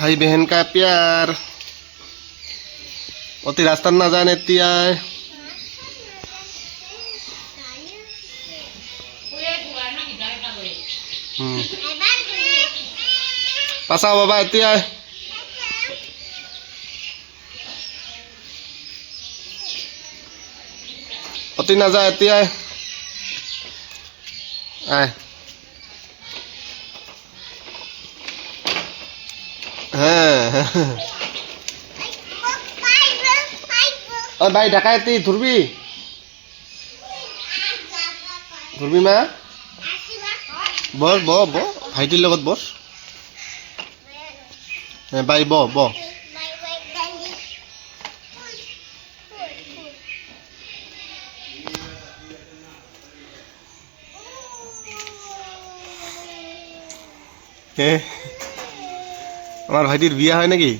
भाई बहन का प्यार অতি রাস্তার না যায় এতিয়াই পাছাও বাবা এতিয়াই অতি না যায় এতিয়াই আয় হ্যাঁ ভাই ডাকাতি ধরবি ধরবি মা বস ব ব ভাইটির লগত বস হ্যাঁ বাই ব ব আমার ভাইটির বিয়া হয় নাকি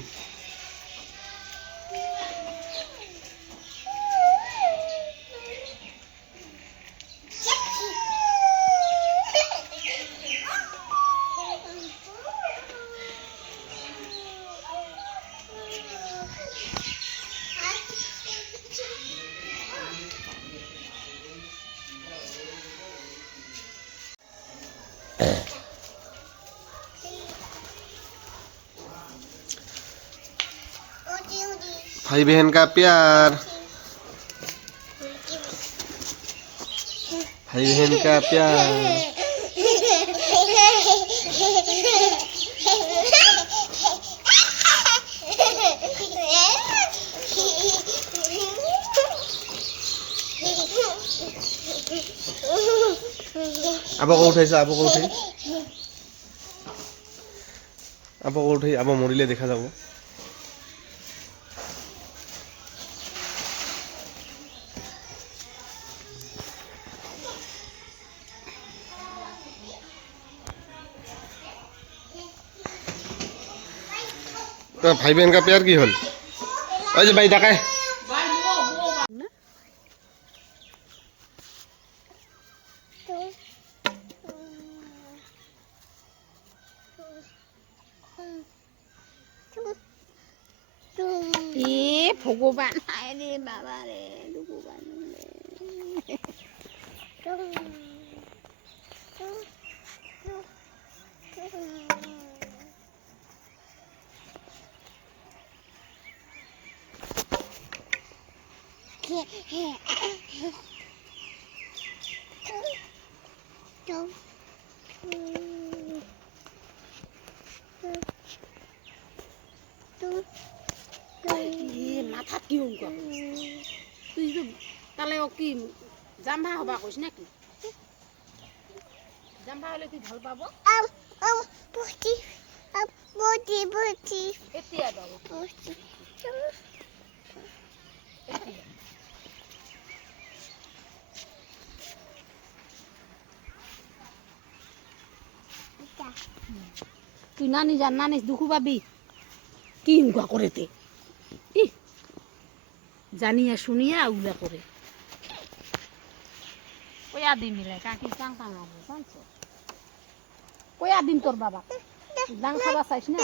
भाई बहन का प्यार भाई बहन का प्यार अब को उठाइछ अब को उठाइ अब को उठाइ अब मरिले देखा যাব भाई बहन का प्यार की हल ओइ भाई डाकाय ए भगवान अरे बाबा रे भगवान মাথা কি তুই তো তাহলে ও কি জাম্বা হবা কইস নাকি জাম্বা হলে তুই ভাল পাবো এতিয়া দাও তুই নানি জান নানিস দুঃখ পাবি কি উগা করেতে জানিয়া শুনিয়া উগা করে কয়া দিন মিলে কাকি চাং চাং হবে জানছ কয়া দিন তোর বাবা দাং খাবা চাইছ না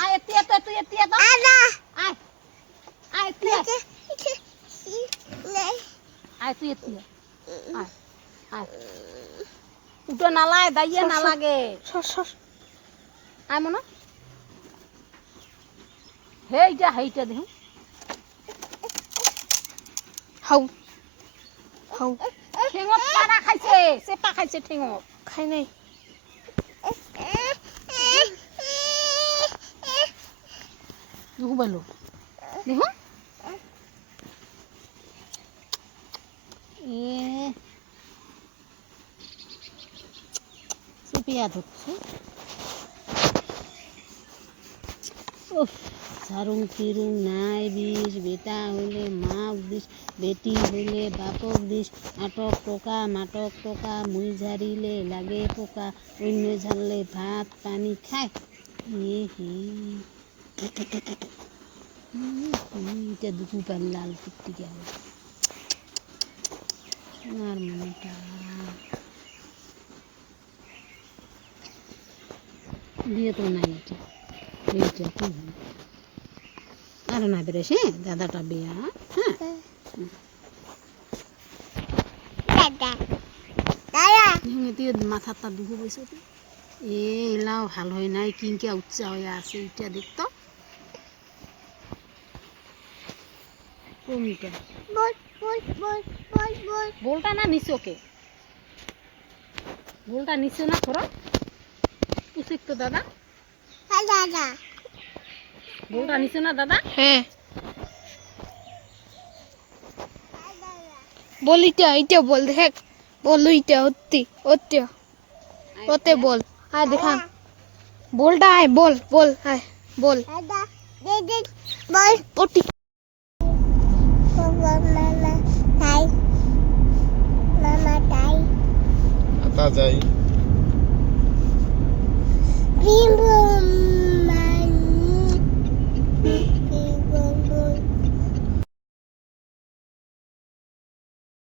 আয় এতিয়া তো তুই এতিয়া তো আয় আয় এতিয়া আয় তুই এতিয়া আয় আয় উঠো নালায় দাইয়ে না লাগে আয় মনা হেইটা দেখুন হাউ হাউ ঠেঙত পারা খাইছে চেপা খাইছে ঠেঙত খাই নাই দুখু পালো দেখুন চেপিয়া ধরছে সারুং ফিরুং নাই বিষ বেটা হইলে মা দিস বেটি হইলে বাপক দিস আটক টকা মাটক টকা মুই ঝাড়িলে লাগে পোকা অন্য ঝাড়লে ভাত পানি খায় এটা দুকু পান লাল কুট্টি আমার মনটা দিয়ে তো নাই এটা এইটা কি আর না বেরেছে দাদাটা বিয়া হ্যাঁ তুই মাথাটা দুঃখ পেয়েছো এ এলাও ভাল হয় নাই কিংকা উচ্চা হয়ে আছে এটা দেখতো কোনটা বলটা না নিচে ওকে বলটা নিচে না থোড়া উচিত তো দাদা বলটা নিচে না দাদা হ্যাঁ বল এটা বল দেখ বল এটা ওতে বল আয় দেখা বলটা আয় বল আয় বল ওটি আতা যাই